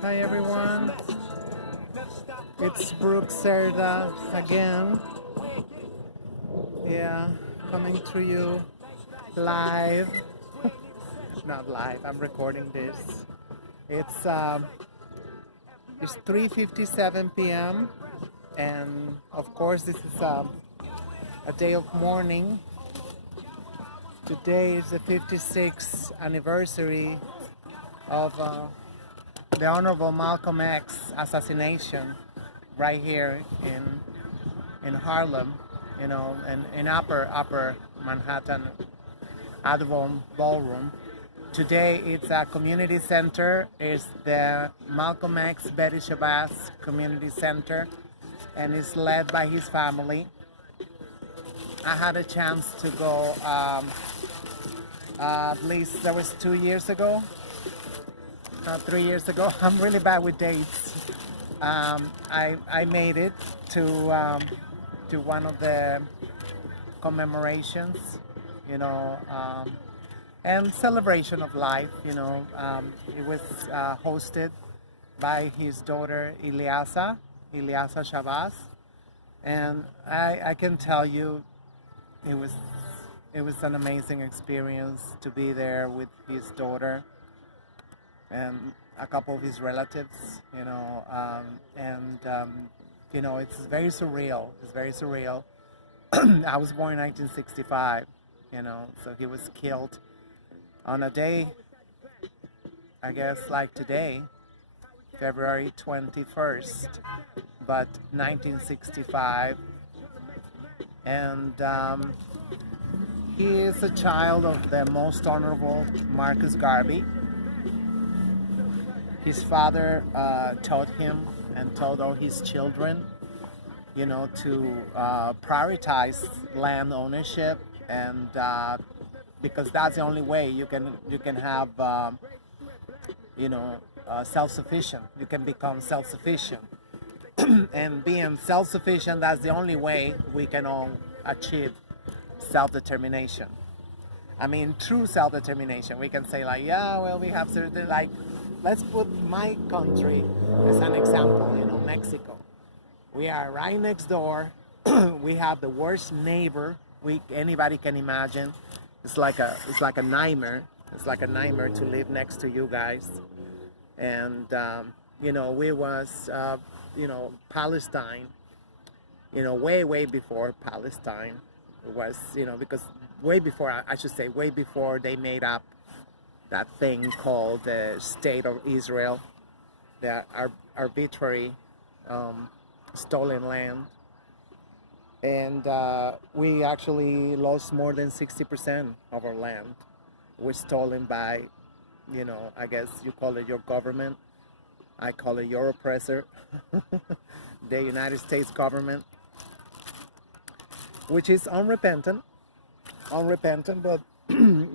Hi everyone, it's Brooke Serda again. Yeah, coming to you live. Not live, I'm recording this. It's 3:57 p.m. and of course this is a day of mourning. Today is the 56th anniversary of the Honorable Malcolm X assassination right here in Harlem, you know, in upper Manhattan, Audubon Ballroom. Today it's a community center. It's the Malcolm X Betty Shabazz Community Center, and it's led by his family. I had a chance to go at least that was 2 years ago, 3 years ago. I'm really bad with dates. I made it to one of the commemorations, you know, and celebration of life. You know, it was hosted by his daughter Ileasa Shabazz, and I can tell you, it was an amazing experience to be there with his daughter and a couple of his relatives, you know, you know, it's very surreal. It's very surreal. I was born in 1965, you know, so he was killed on a day, I guess, like today, February 21st, but 1965, and he is a child of the most honorable Marcus Garvey. His father taught him and taught all his children, you know, to prioritize land ownership, and because that's the only way you can have, you know, self-sufficient. You can become self-sufficient, and being self-sufficient, that's the only way we can all achieve self-determination. I mean, true self-determination. We can say like, yeah, well, we have certain, like, let's put my country as an example, you know, Mexico. We are right next door. We have the worst neighbor anybody can imagine. It's like a nightmare. It's like a nightmare to live next to you guys. And you know, we was you know, Palestine, you know, way before Palestine. It was, you know, because way before, I should say, way before they made up that thing called the State of Israel, the arbitrary stolen land. And we actually lost more than 60% of our land. It was stolen by, you know, I guess you call it your government. I call it your oppressor, the United States government, which is unrepentant, but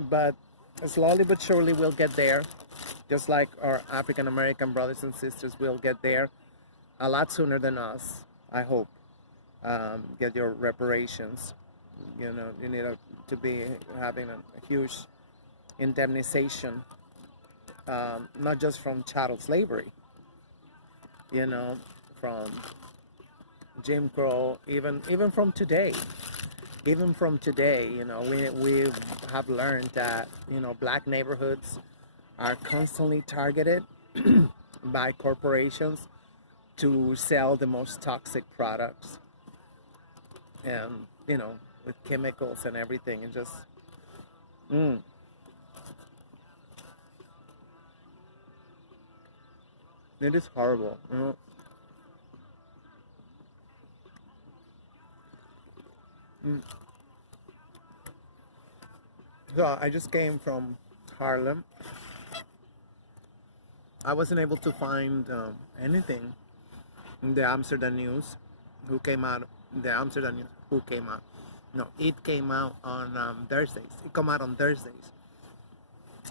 but slowly but surely we'll get there, just like our African American brothers and sisters will get there a lot sooner than us, I hope. Get your reparations. You know, you need to be having a huge indemnization, not just from chattel slavery, you know, from Jim Crow, even from today. Even from today, you know, we have learned that, you know, black neighborhoods are constantly targeted by corporations to sell the most toxic products, and, you know, with chemicals and everything, and just it is horrible, you know. So I just came from Harlem. I wasn't able to find anything in the Amsterdam News. Who came out? The Amsterdam News. Who came out? No, it came out on Thursdays. It come out on Thursdays.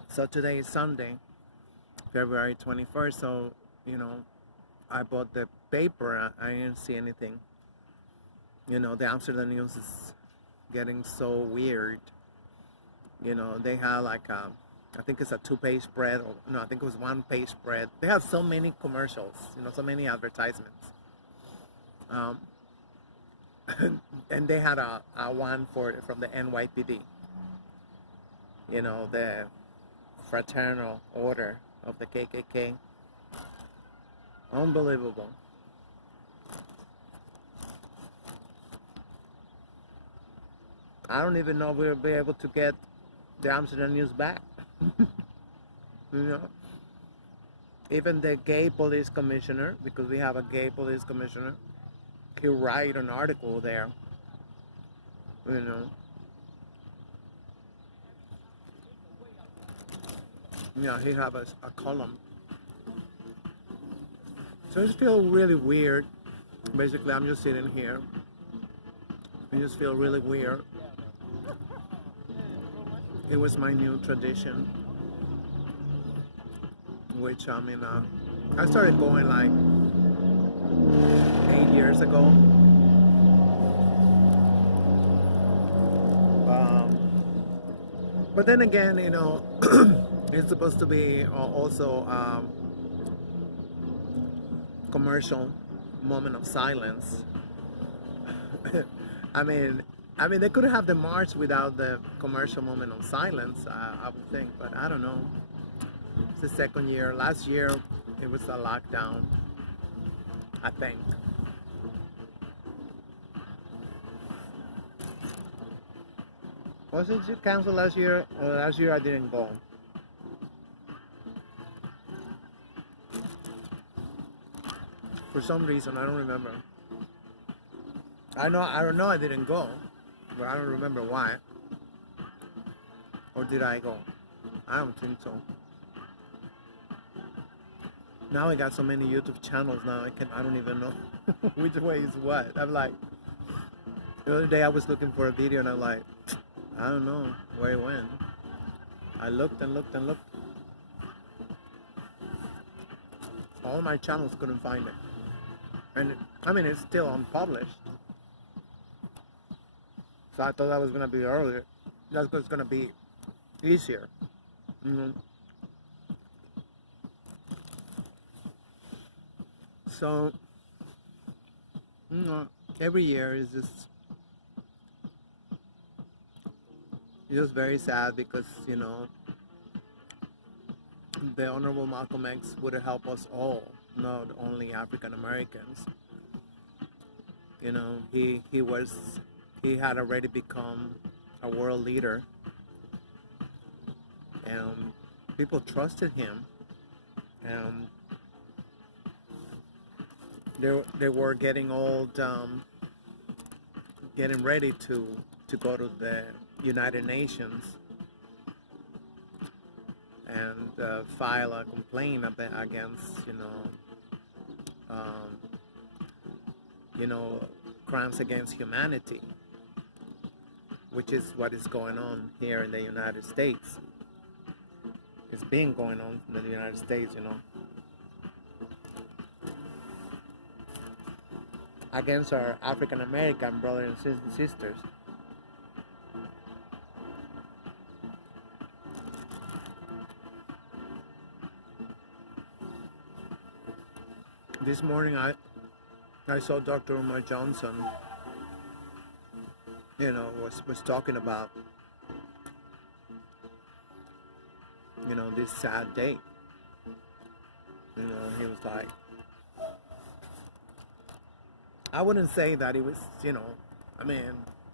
So today is Sunday, February 21st. So, you know, I bought the paper. I didn't see anything. You know, the Amsterdam News is getting so weird. You know, they have like I think it's a 2-page spread, or no, I think it was 1-page spread. They have so many commercials, so many advertisements. Um, and they had a one from the NYPD, the Fraternal Order of the KKK. Unbelievable. I don't even know if we'll be able to get the Amsterdam News back. you know, even the gay police commissioner, because we have a gay police commissioner, he write an article there. You know, he have a column. So it feels really weird. Basically, I'm just sitting here. I just feel really weird. It was my new tradition, which I started going like 8 years ago. But then again, it's supposed to be also commercial moment of silence. I mean, they could have the march without the commercial moment of silence, I would think, but I don't know. It's the second year. Last year, it was a lockdown, I think. Was it canceled last year? Or last year I didn't go. For some reason, I don't remember. I know I didn't go, but I don't remember why. Or did I go? I don't think so. Now I got so many YouTube channels now, I don't even know which way is what. I'm like, the other day I was looking for a video and I'm like, I don't know where it went. I looked and looked and looked. All my channels couldn't find it. And it's still unpublished. So I thought that was gonna be earlier. That's what's gonna be easier. So, every year is just very sad because, the Honorable Malcolm X would help us all, not only African Americans. He had already become a world leader, and people trusted him, and they were getting old, getting ready to go to the United Nations and file a complaint against, crimes against humanity, which is what is going on here in the United States. It's been going on in the United States, against our African American brothers and sisters. This morning I saw Dr. Umar Johnson, was talking about, this sad day. He was like, I wouldn't say that it was,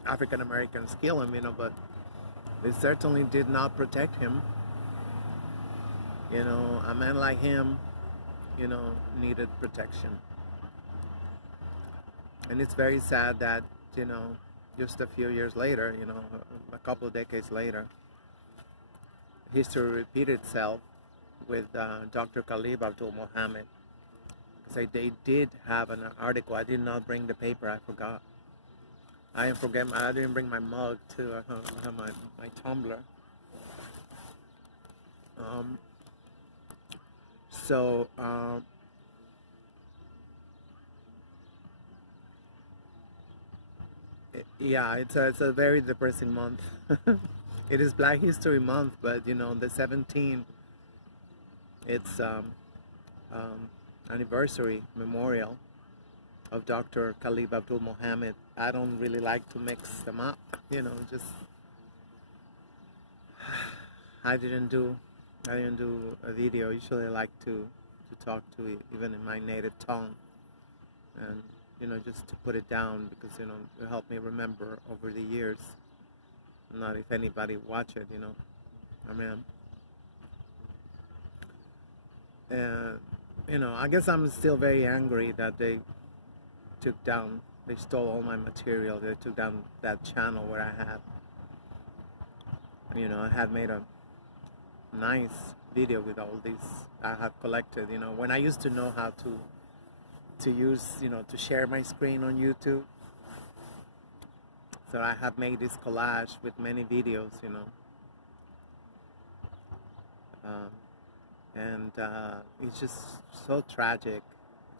African Americans kill him, but they certainly did not protect him. A man like him, needed protection. And it's very sad that, just a few years later, a couple of decades later, history repeated itself with Dr. Khalid Abdul Mohammed. Because they did have an article. I did not bring the paper, I forgot. I didn't bring my mug too. I have my tumbler. Yeah, it's a very depressing month. It is Black History Month, but you know, the 17th, it's um, anniversary memorial of Dr. Khalid Abdul Mohammed. I don't really like to mix them up, you know, just I didn't do a video. Usually I like to talk to it even in my native tongue, and you know, just to put it down, because you know, it helped me remember over the years. Not if anybody watch it, you know. I mean, and you know, I guess I'm still very angry that they stole all my material. They took down that channel where you know, I had made a nice video with all these I have collected. You know, when I used to know how to use, you know, to share my screen on YouTube. So I have made this collage with many videos, you know. And it's just so tragic,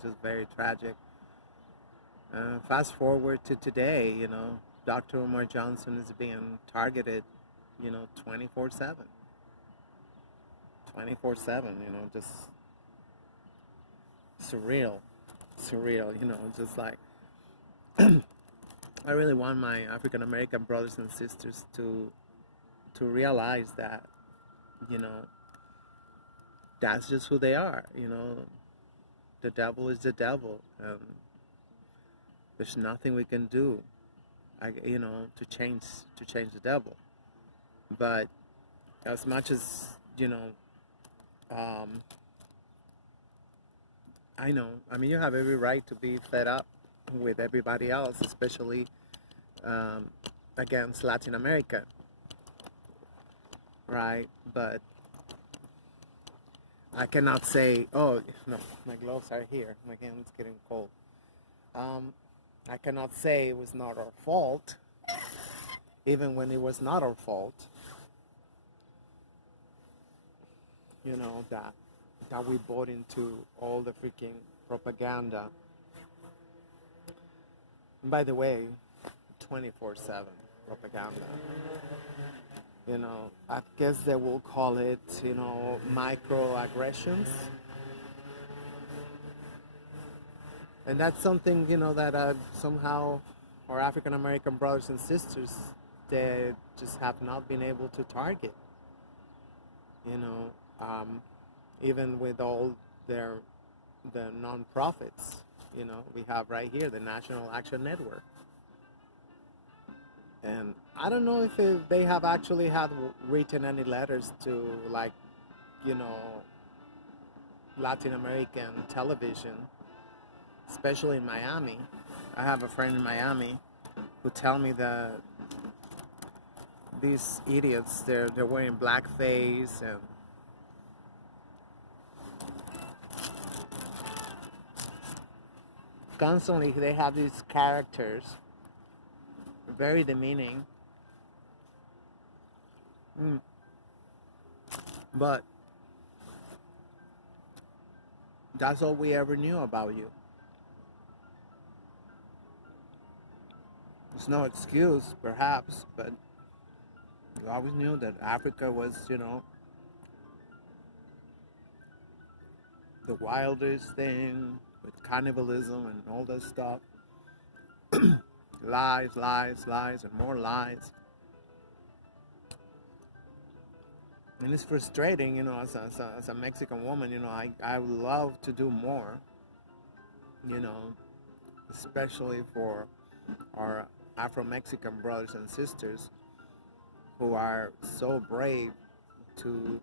just very tragic. Fast forward to today, you know, Dr. Umar Johnson is being targeted, you know, 24/7. 24/7, you know, just surreal, you know, just like I really want my African American brothers and sisters to realize that, you know, that's just who they are, you know. The devil is the devil, and there's nothing we can do, you know, to change the devil. But as much as, you know, I know, I mean, you have every right to be fed up with everybody else, especially against Latin America, right? But I cannot say, oh, no, my gloves are here. My hand's getting cold. I cannot say it was not our fault, even when it was not our fault. You know, that we bought into all the freaking propaganda. And by the way, 24/7 propaganda. You know, I guess they will call it, you know, microaggressions. And that's something, you know, that somehow our African American brothers and sisters, they just have not been able to target. You know, even with all the non-profits, you know, we have right here the National Action Network. And I don't know if they have actually had written any letters to, like, you know, Latin American television, especially in Miami. I have a friend in Miami who tell me that these idiots, they're wearing blackface, and constantly they have these characters, very demeaning. But that's all we ever knew about you. It's no excuse, perhaps, but you always knew that Africa was, you know, the wildest thing, with cannibalism and all that stuff. Lies, lies, lies, and more lies. And it's frustrating, you know, as a Mexican woman, you know, I would love to do more, you know, especially for our Afro-Mexican brothers and sisters who are so brave to,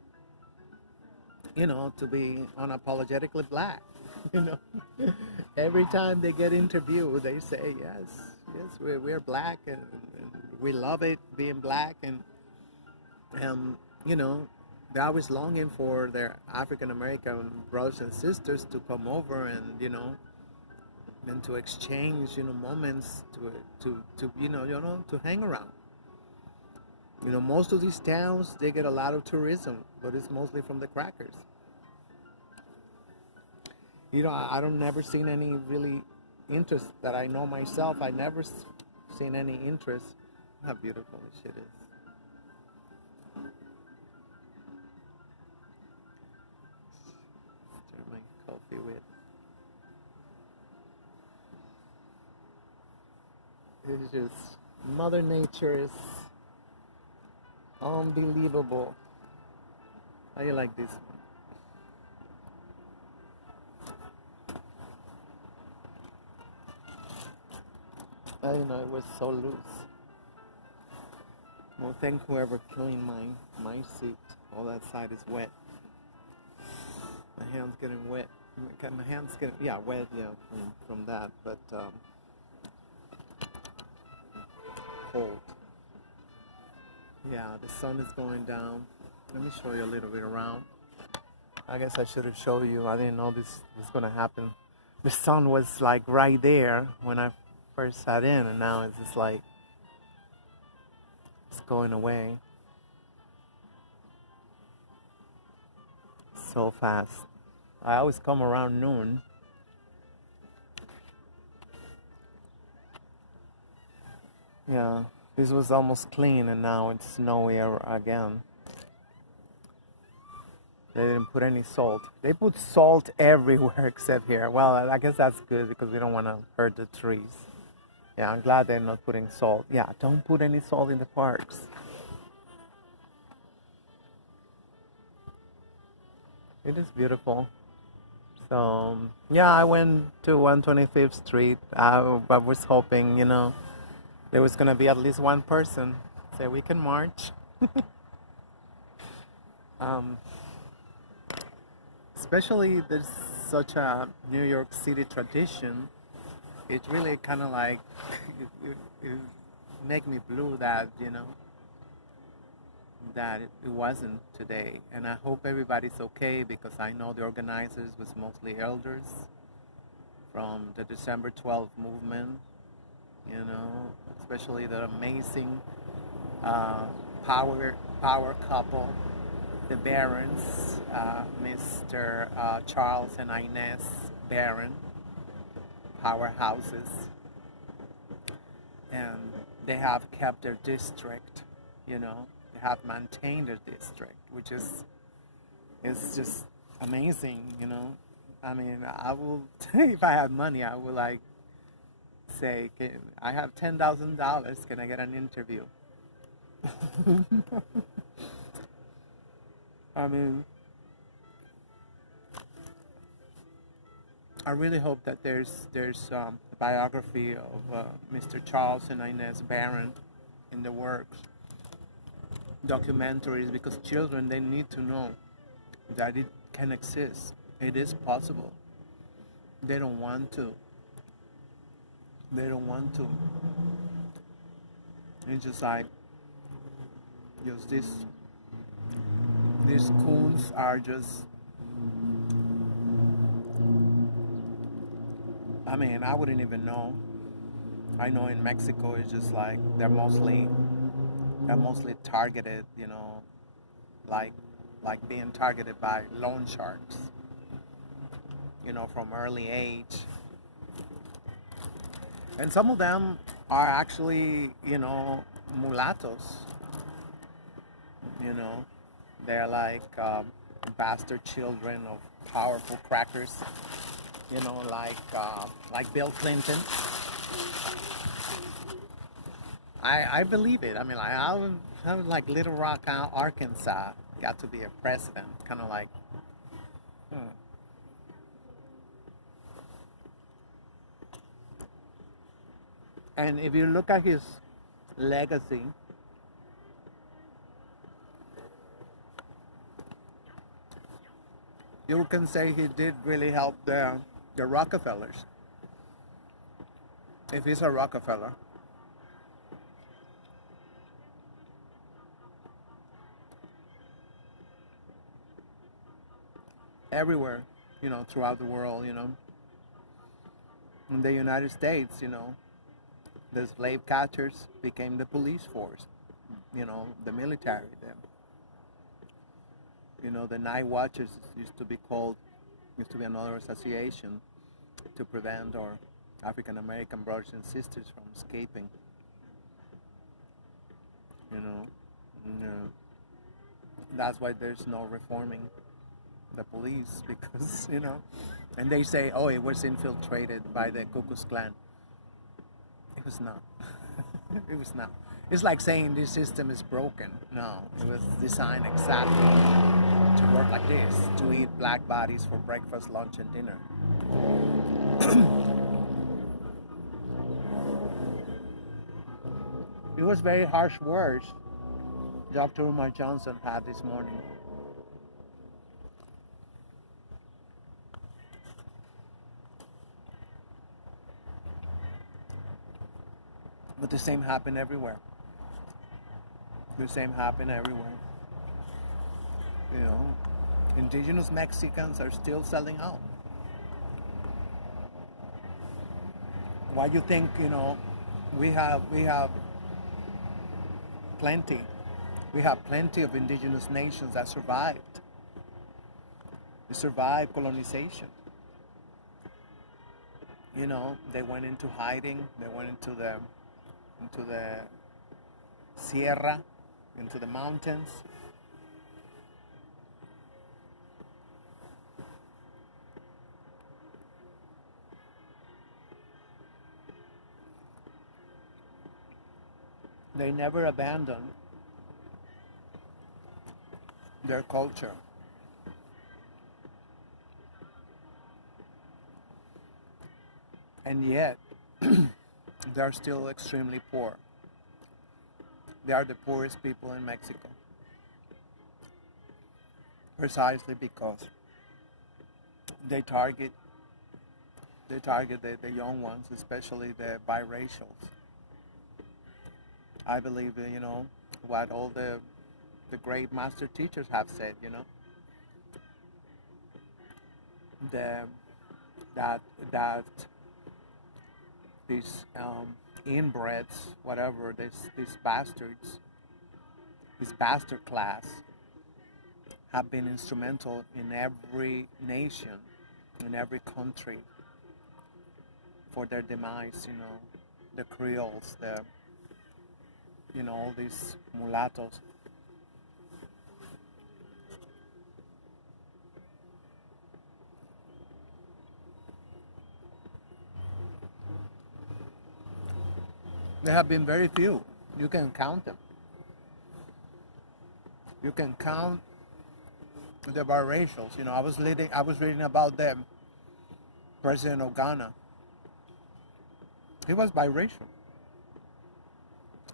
you know, to be unapologetically black. You know, every time they get interviewed, they say, yes, we're black, and we love it being black, and you know, they're always longing for their African American brothers and sisters to come over and, you know, and to exchange, you know, moments to you know, to hang around. You know, most of these towns, they get a lot of tourism, but it's mostly from the crackers. You know, I don't never seen any really interest that I know myself. I never seen any interest. How beautiful this shit is. It's just Mother Nature is unbelievable. How you like this one? I didn't know it was so loose. Well, thank whoever cleaned my seat. All that side is wet. My hand's getting wet. My hand's getting wet from that, but cold. Yeah, the sun is going down. Let me show you a little bit around. I guess I should have showed you. I didn't know this was gonna happen. The sun was like right there when I first sat in, and now it's just like it's going away so fast. I always come around noon. Yeah, this was almost clean, and now it's snowy again. They didn't put any salt. They put salt everywhere except here. Well, I guess that's good because we don't want to hurt the trees. Yeah, I'm glad they're not putting salt. Yeah, don't put any salt in the parks. It is beautiful. So, yeah, I went to 125th Street. I was hoping, there was going to be at least one person say we can march. um, especially there's such a New York City tradition. It really kind of like it make me blue that that it wasn't today, and I hope everybody's okay because I know the organizers was mostly elders from the December 12th movement, especially the amazing power couple, the Barons, Mr. Charles and Inez Barron, powerhouses, and they have kept their district, they have maintained their district, which is just amazing, I mean, I will, if I had money, I would like say, I have $10,000, can I get an interview? I mean, I really hope that there's a biography of Mr. Charles and Inez Barron in the works, documentaries, because children, they need to know that it can exist. It is possible. They don't want to. They don't want to. It's just like, these schools are just, I mean, I wouldn't even know. I know in Mexico it's just like they're mostly targeted, like being targeted by loan sharks, from early age. And some of them are actually, mulattoes. They're like bastard children of powerful crackers. Like Bill Clinton. I believe it. I mean, I would like Little Rock, Arkansas, got to be a president. Kind of like, And if you look at his legacy, you can say he did really help the Rockefellers. If he's a Rockefeller. Everywhere, throughout the world, in the United States, the slave catchers became the police force, the military, the night watchers used to be another association to prevent our African American brothers and sisters from escaping, that's why there's no reforming the police, because and they say, oh, it was infiltrated by the Ku Klux Klan. It was not. It was not. It's like saying this system is broken. No, it was designed exactly to work like this, to eat black bodies for breakfast, lunch, and dinner. It was very harsh words Dr. Umar Johnson had this morning. But the same happened everywhere. The same happened everywhere. You know, indigenous Mexicans are still selling out. Why do you think, we have plenty. We have plenty of indigenous nations that survived. They survived colonization. They went into hiding. They went into the sierra, into the mountains. They never abandoned their culture. And yet, they are still extremely poor. They are the poorest people in Mexico. Precisely because they target the young ones, especially the biracials. I believe, what all the great master teachers have said, that these inbreds, whatever, these bastards, this bastard class, have been instrumental in every nation, in every country, for their demise. The Creoles, all these mulattoes. There have been very few. You can count them. You can count the biracials. I was reading about the president of Ghana. He was biracial.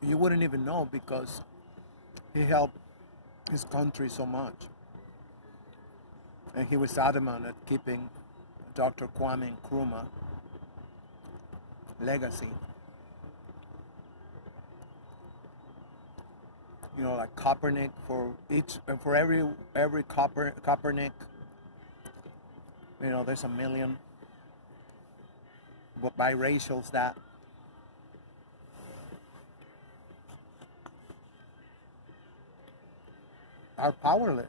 You wouldn't even know because he helped his country so much. And he was adamant at keeping Dr. Kwame Nkrumah legacy. Like Kaepernick, for every Kaepernick, there's a million biracials that are powerless.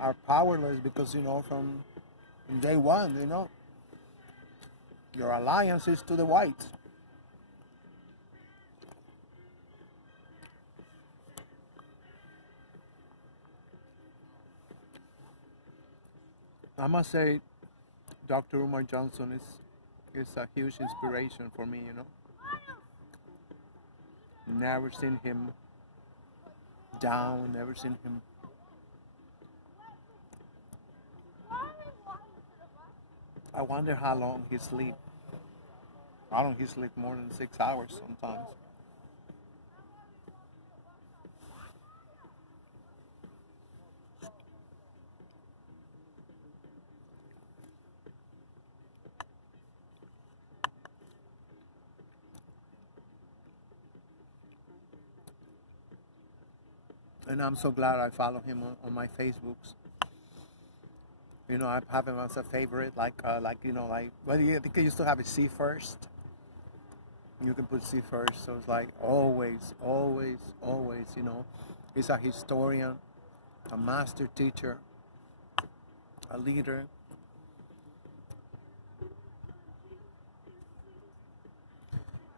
Are powerless because from day one, your alliance is to the whites. I must say, Dr. Umar Johnson is a huge inspiration for me. Never seen him down, never seen him. I wonder how long he sleep. I don't he sleep more than 6 hours sometimes. And I'm so glad I follow him on my Facebooks. I have him as a favorite, well, I think I used to have a C first. You can put C first, so it's like always, always, always, he's a historian, a master teacher, a leader.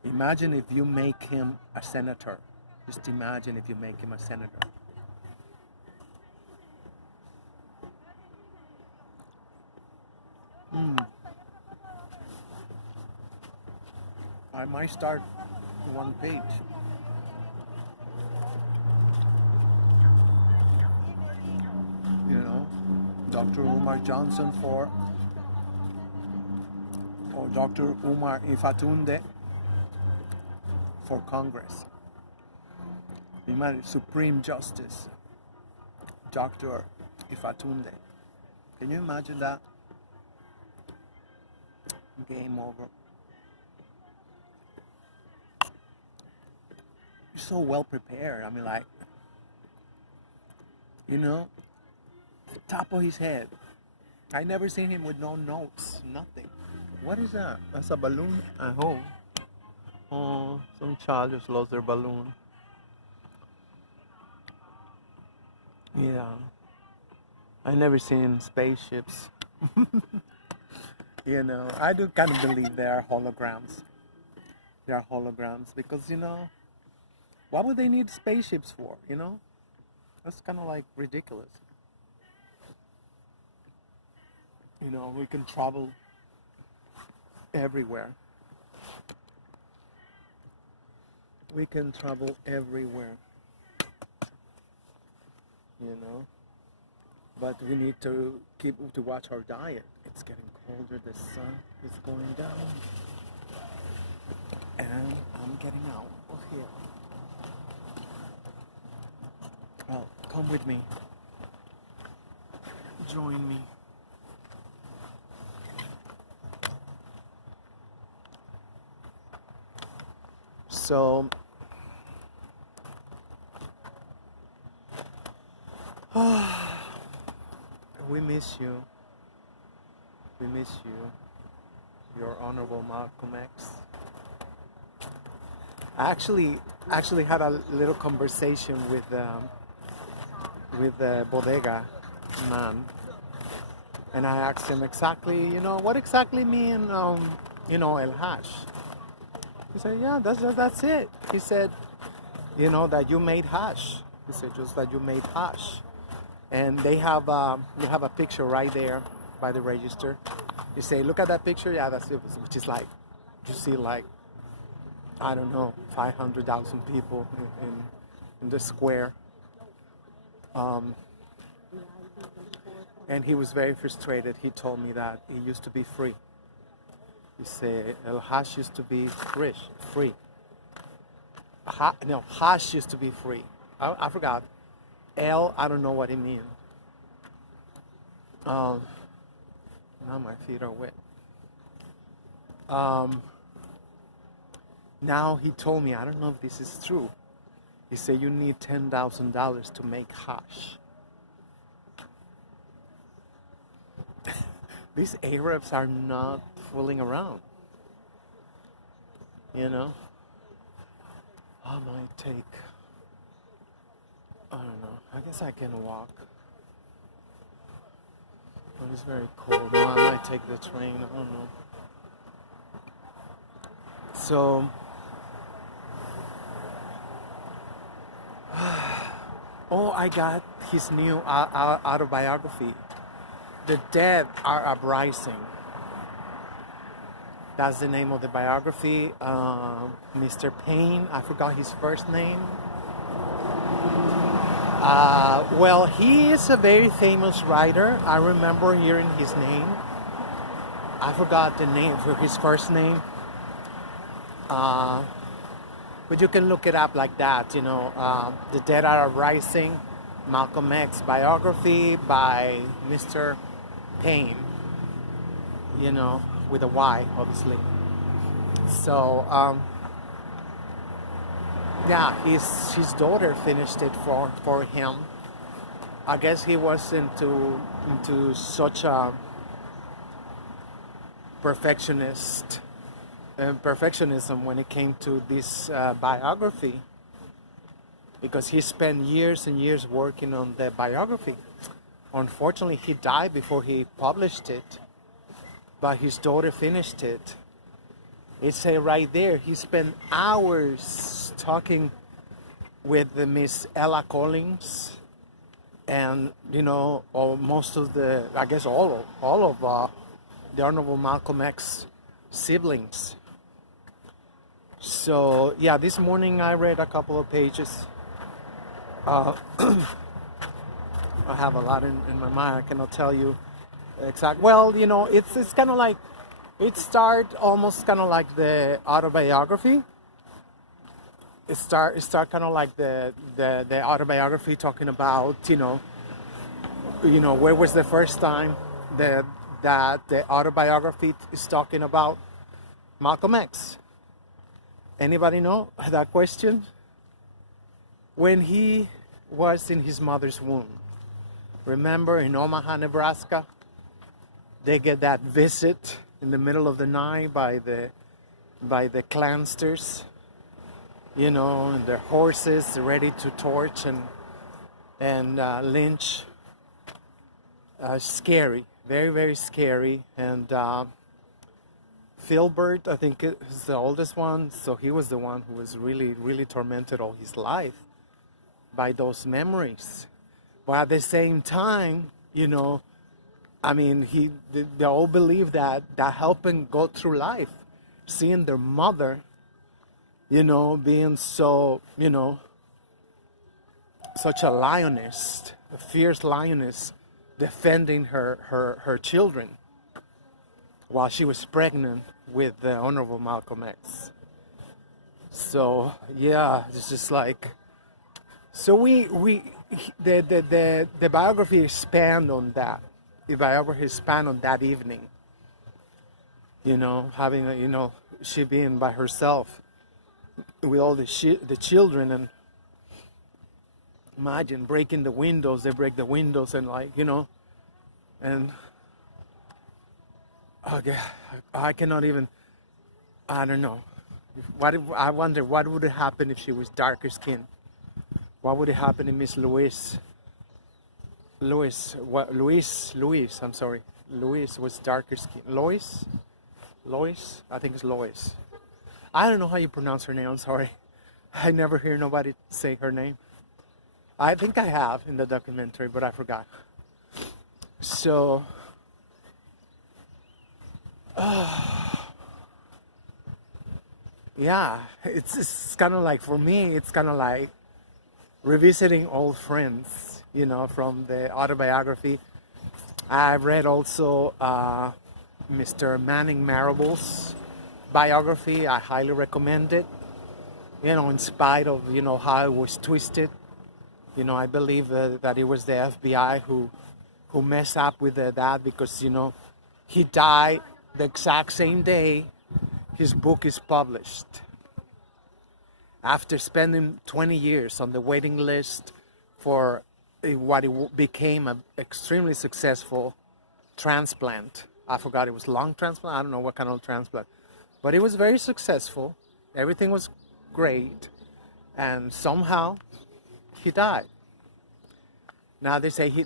Imagine if you make him a senator. Just imagine if you make him a senator. I might start one page. You know, Dr. Umar Johnson for, or Dr. Umar Ifatunde for Congress. Imagine Supreme Justice, Dr. Ifatunde. Can you imagine that? Game over. You're so well prepared. I mean, like, you know, the top of his head. I never seen him with no notes, nothing. What is that? That's a balloon at home. Oh, some child just lost their balloon. Yeah. I never seen spaceships. You know, I do kind of believe they are holograms. They are holograms because, you know, what would they need spaceships for, you know? That's kind of like ridiculous. You know, we can travel everywhere. We can travel everywhere. You know? But we need to watch our diet. It's getting colder, the sun is going down. And I'm getting out of here. Well, come with me. Join me. So, we miss you. We miss you, your Honorable Malcolm X. I actually had a little conversation with the bodega man, and I asked him exactly, you know, what exactly mean, you know, el hash. He said, yeah, that's it. He said, you know, that you made hash. He said, just that you made hash. And they have you have a picture right there by the register. You say, look at that picture. Yeah, that's it. Which is like, you see, like, I don't know, 500,000 people in the square. And he was very frustrated. He told me that it used to be free. He said, el hash used to be free. Hash used to be free. I forgot. I don't know what it means. Now my feet are wet. Now he told me, I don't know if this is true. He said you need $10,000 to make hash. These Arabs are not fooling around. You know? I might take, I don't know, I guess I can walk. But it's very cold. No, I might take the train, I don't know. So, oh, I got his new autobiography. The Dead Are Uprising. That's the name of the biography. Mr. Payne, I forgot his first name. Well, he is a very famous writer. I remember hearing his name. I forgot the name for his first name. But you can look it up like that, you know. The Dead Are Rising, Malcolm X biography by Mr. Payne, you know, with a Y, obviously. So, yeah, his daughter finished it for him. I guess he was into such a perfectionism when it came to this biography, because he spent years and years working on the biography. Unfortunately, he died before he published it, but his daughter finished it. It's right there. He spent hours talking with Miss Ella Collins, and you know, most of the, I guess all of the Honorable Malcolm X siblings. So yeah, this morning I read a couple of pages. Uh, I have a lot in my mind. I cannot tell you exact. Well, it's kind of like almost kind of like the autobiography. It start kind of like the autobiography, talking about where was the first time that the autobiography is talking about Malcolm X. Anybody know that question? When he was in his mother's womb. Remember, in Omaha, Nebraska, they get that visit in the middle of the night by the Clansters, and their horses ready to torch and lynch. Scary, very, very scary. And Filbert, I think, is the oldest one, so he was the one who was really, really tormented all his life by those memories. But at the same time, they all believe that helped them go through life, seeing their mother, being so, such a lioness, a fierce lioness, defending her children while she was pregnant with the Honorable Malcolm X. So yeah, it's just like, so the biography expand on that. The biography expand on that evening. Having she being by herself with all the children, and imagine breaking the windows. They break the windows and and okay, I cannot even. I don't know. I wonder what would happen if she was darker skinned. What would happen if Miss Louise, I'm sorry. Louise was darker skin. Lois? I think it's Lois. I don't know how you pronounce her name, I'm sorry. I never hear nobody say her name. I think I have in the documentary, but I forgot. So, yeah, it's kind of like, for me, it's kind of like revisiting old friends, from the autobiography. I've read also Mr. Manning Marable's biography. I highly recommend it, in spite of, how it was twisted. I believe that it was the FBI who messed up with that, because, he died the exact same day his book is published. After spending 20 years on the waiting list for what it became an extremely successful transplant. I forgot, it was lung transplant. I don't know what kind of transplant, but it was very successful. Everything was great, and somehow he died. Now they say he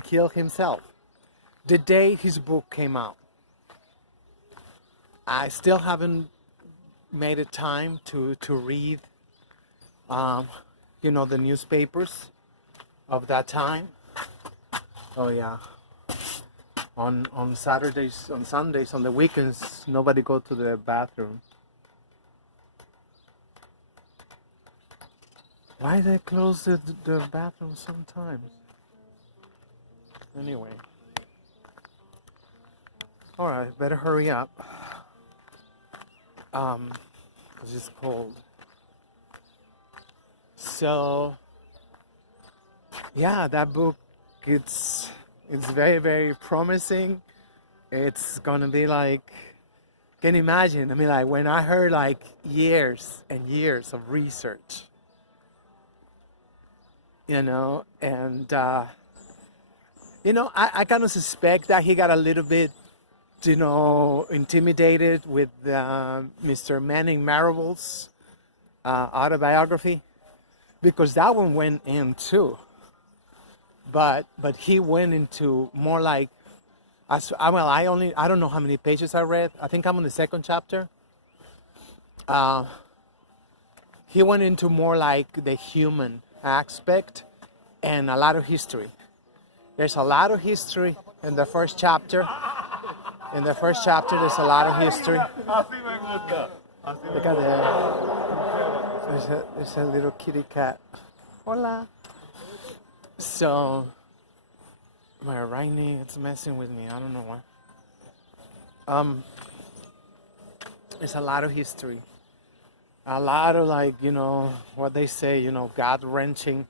killed himself the day his book came out. I still haven't made it time to read the newspapers of that time. Oh yeah, on Saturdays, on Sundays, on the weekends, nobody go to the bathroom. Why they close the bathroom sometimes? Anyway, all right, better hurry up. Because it's cold. So, yeah, that book, it's very, very promising. It's gonna be like, can you imagine? I mean, like, when I heard like years and years of research, and I kind of suspect that he got a little bit, intimidated with Mr. Manning Marable's autobiography, because that one went in too. But he went into more like, I don't know how many pages I read. I think I'm on the second chapter. He went into more like the human aspect and a lot of history. There's a lot of history in the first chapter. In the first chapter, there's a lot of history. Look at there. There's a little kitty cat. Hola. So, my right knee, it's messing with me. I don't know why. It's a lot of history. A lot of, like, what they say, gut-wrenching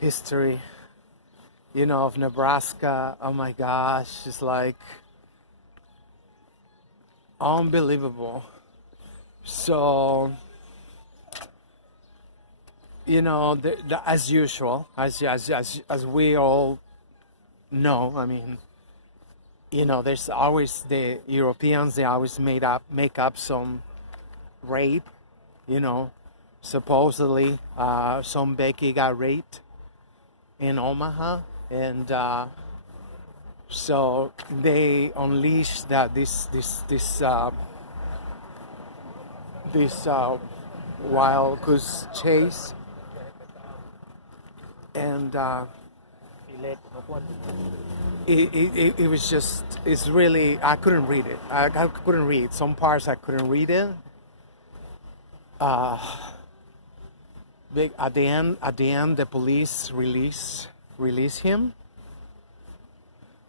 history, of Nebraska. Oh my gosh, it's like unbelievable. So, as usual, as we all know, I mean, there's always the Europeans. They always make up some rape. Supposedly, some Becky got raped in Omaha, and so they unleashed this wild goose chase, and it was just, it's really, I couldn't read it. I couldn't read some parts. I couldn't read it. At the end, the police release him.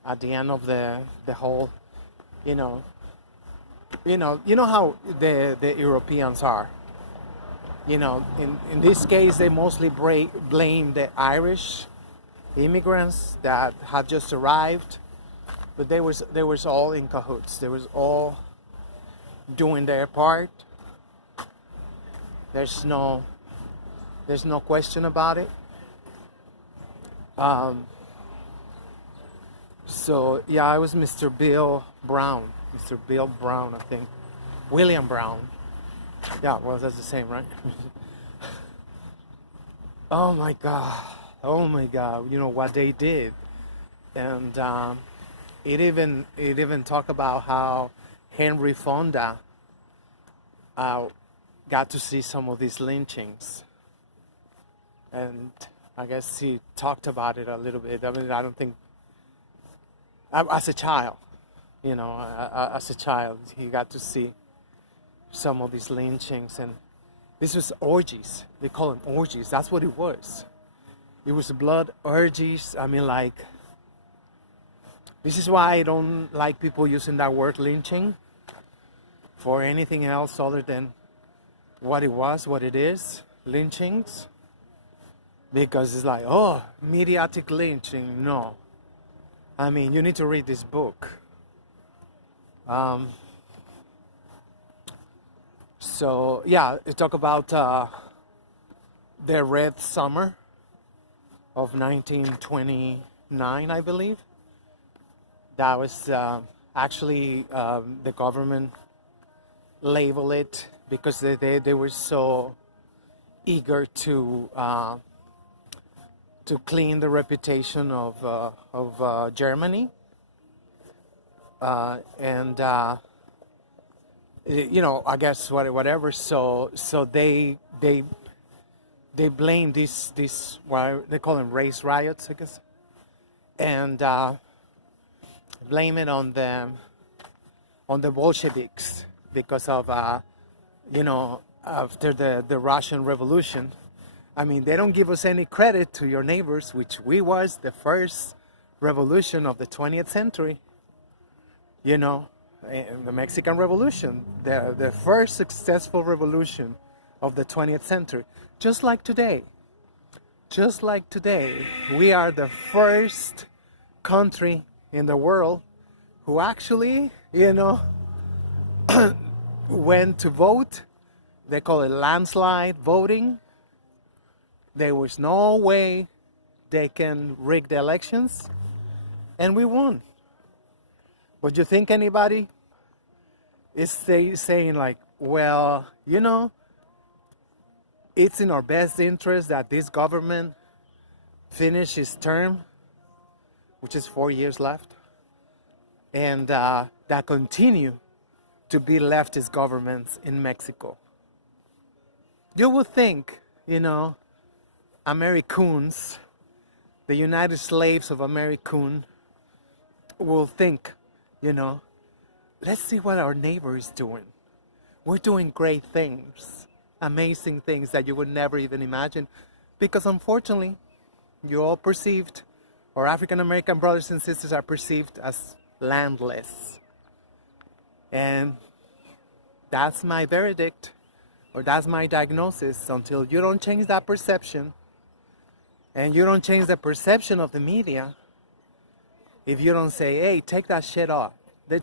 At the end of the whole, you know how the Europeans are. In this case, they mostly blame the Irish immigrants that had just arrived, but they was all in cahoots. They was all doing their part. There's no question about it. So yeah, it was Mr. Bill Brown, I think, William Brown. Yeah, well, that's the same, right? Oh my God, what they did, and it even talk about how Henry Fonda got to see some of these lynchings, and I guess he talked about it a little bit. I mean, I don't think, as a child, he got to see some of these lynchings, and this was orgies. They call them orgies. That's what it was. It was blood orgies. I mean, like, this is why I don't like people using that word lynching for anything else other than what it is, lynchings. Because it's like, oh, mediatic lynching. No. I mean, you need to read this book. So, yeah, it talk about the Red Summer of 1929, I believe. That was actually the government labeled it because they were so eager to clean the reputation of Germany, and I guess whatever. So they blame these what they call them, race riots, I guess, and blame it on the Bolsheviks because of after the Russian Revolution. I mean, they don't give us any credit to your neighbors, which was the first revolution of the 20th century. The Mexican Revolution, the first successful revolution of the 20th century. Just like today, we are the first country in the world who actually, went to vote. They call it landslide voting. There was no way they can rig the elections, and we won. But you think anybody is saying like, well, it's in our best interest that this government finish its term, which is 4 years left, and that continue to be leftist governments in Mexico? You would think, Americans, the United Slaves of Americun, will think, let's see what our neighbor is doing. we're doing great things, amazing things that you would never even imagine. Because unfortunately, you all perceived, or African American brothers and sisters are perceived as landless. And that's my verdict, or that's my diagnosis. Until you don't change that perception, and you don't change the perception of the media, if you don't say, hey, take that shit off,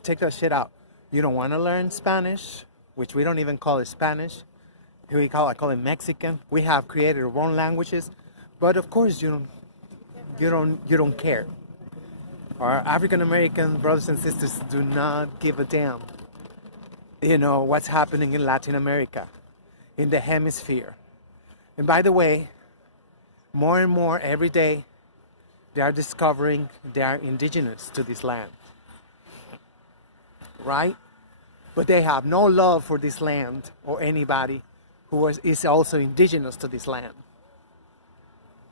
take that shit out. You don't want to learn Spanish, which we don't even call it Spanish. I call it Mexican. We have created our own languages, but of course you don't care. Our African American brothers and sisters do not give a damn. What's happening in Latin America, in the hemisphere. And by the way, more and more every day, they are discovering they are indigenous to this land. Right? But they have no love for this land or anybody who is also indigenous to this land.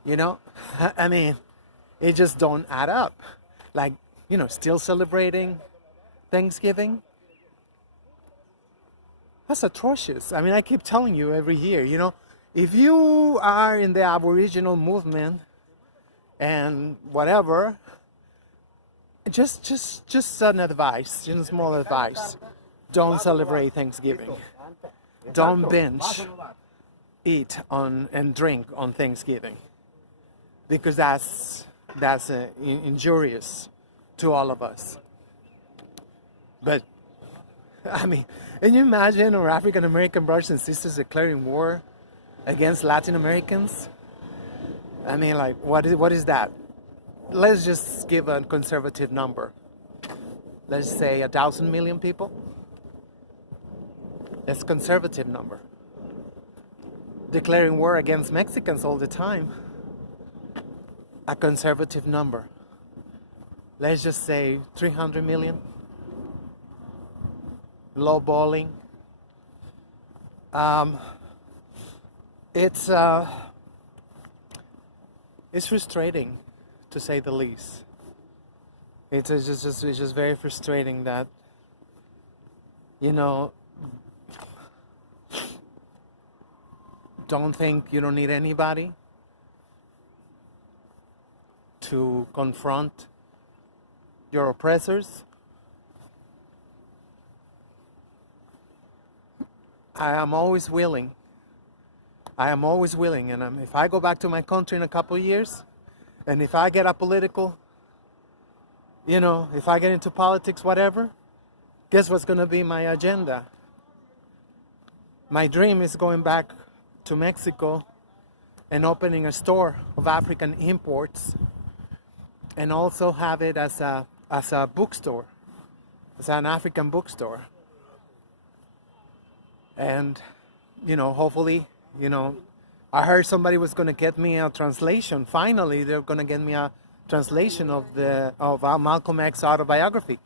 I mean, it just don't add up. Like, still celebrating Thanksgiving. That's atrocious. I mean, I keep telling you every year, if you are in the Aboriginal movement and whatever, just an advice, small advice. Don't celebrate Thanksgiving. Don't binge eat and drink on Thanksgiving, because that's injurious to all of us. But I mean, can you imagine our African American brothers and sisters declaring war against Latin Americans? I mean, like, what is that? Let's just give a conservative number. Let's say 1,000 million people. That's a conservative number. Declaring war against Mexicans all the time. A conservative number. Let's just say 300 million. Lowballing. It's frustrating, to say the least. It's just very frustrating that, don't think you don't need anybody to confront your oppressors. I am always willing, and if I go back to my country in a couple of years, and if I get apolitical, if I get into politics, whatever, guess what's going to be my agenda? My dream is going back to Mexico and opening a store of African imports, and also have it as a bookstore, as an African bookstore. And, hopefully, I heard somebody was going to get me a translation. Finally, they're going to get me a translation of Malcolm X autobiography.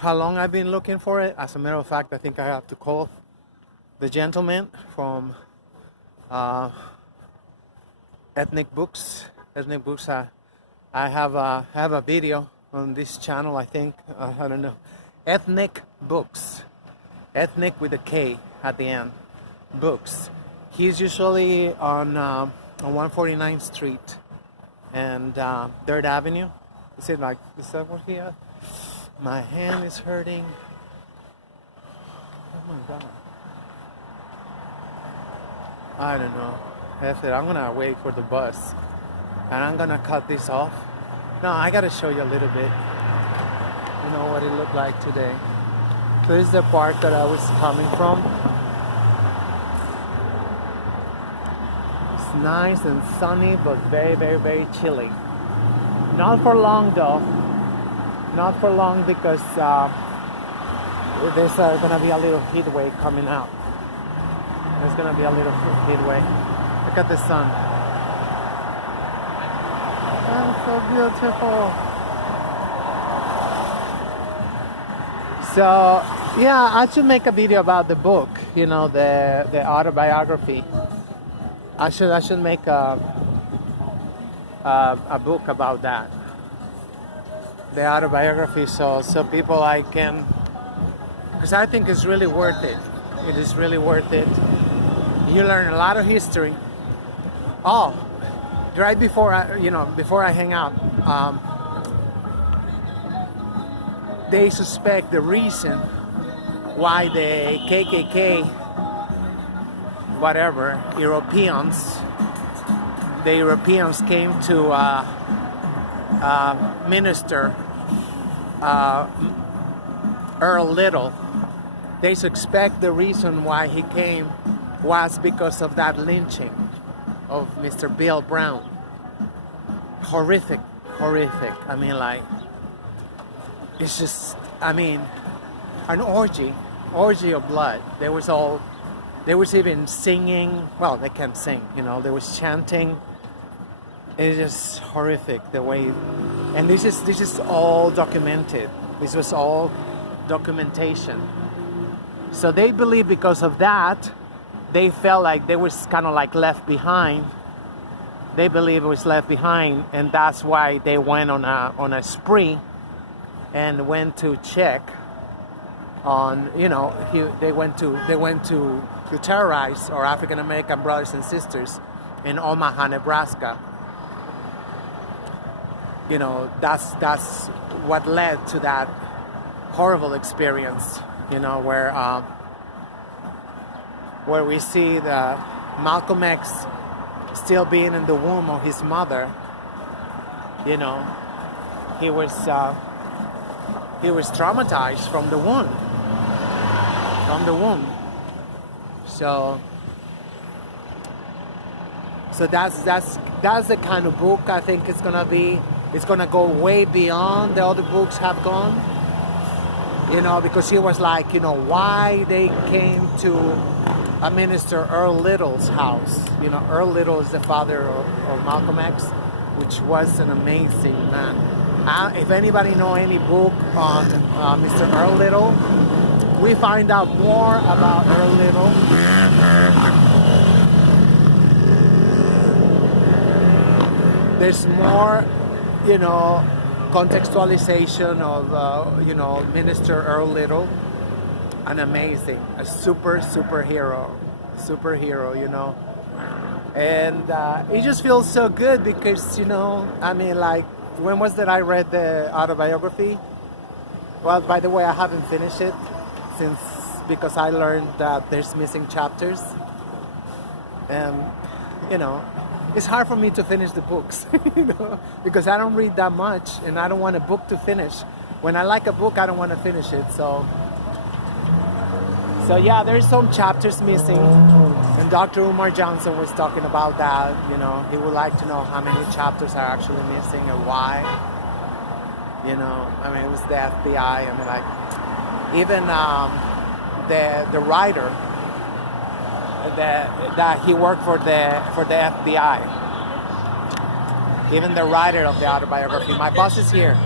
How long I've been looking for it? As a matter of fact, I think I have to call the gentleman from Ethnic Books. Ethnic Books. I have a video on this channel. I think I don't know. Ethnic Books. Ethnic with a K at the end. Books. He's usually on 149th Street and 3rd Avenue. Is that what he has? My hand is hurting. Oh my God. I don't know. I'm gonna wait for the bus and I'm gonna cut this off. No, I gotta show you a little bit. What it looked like today. So this is the park that I was coming from. It's nice and sunny, but very, very, very chilly. Not for long though. Not for long, because there's gonna be a little heat wave coming out. There's gonna be a little heat wave. Look at the sun. Oh, so beautiful. So yeah, I should make a video about the book. The autobiography. I should make a book about that. The autobiography, so people I can because I think it's really worth it. It is really worth it. You learn a lot of history. Oh, right before I hang out, they suspect the reason why the KKK, whatever, the Europeans came to Minister Earl Little. They suspect the reason why he came was because of that lynching of Mr. Bill Brown. Horrific. I mean, like, it's just, I mean, an orgy of blood. There was even singing. Well, they can't sing, there was chanting. It's just horrific the way, and this is all documented. This was all documentation. So they believe because of that, they felt like they was kind of like left behind. They believe it was left behind, and that's why they went on a spree and went to check on, they went to terrorize our African American brothers and sisters in Omaha, Nebraska. That's what led to that horrible experience, where we see the Malcolm X still being in the womb of his mother. He was traumatized from the womb. So that's the kind of book I think it's gonna be. It's gonna go way beyond the other books have gone. Because he was like, why they came to Minister Earl Little's house. Earl Little is the father of Malcolm X, which was an amazing man. If anybody know any book on Mr. Earl Little, we find out more about Earl Little. There's more, contextualization of, Minister Earl Little. An amazing, a superhero, and it just feels so good because, when was that I read the autobiography? Well, by the way, I haven't finished it because I learned that there's missing chapters, and it's hard for me to finish the books, because I don't read that much and I don't want a book to finish. When I like a book, I don't want to finish it. So yeah, there's some chapters missing, and Dr. Umar Johnson was talking about that. He would like to know how many chapters are actually missing and why. It was the FBI. Even the writer that he worked for the FBI. Even the writer of the autobiography. My boss is here.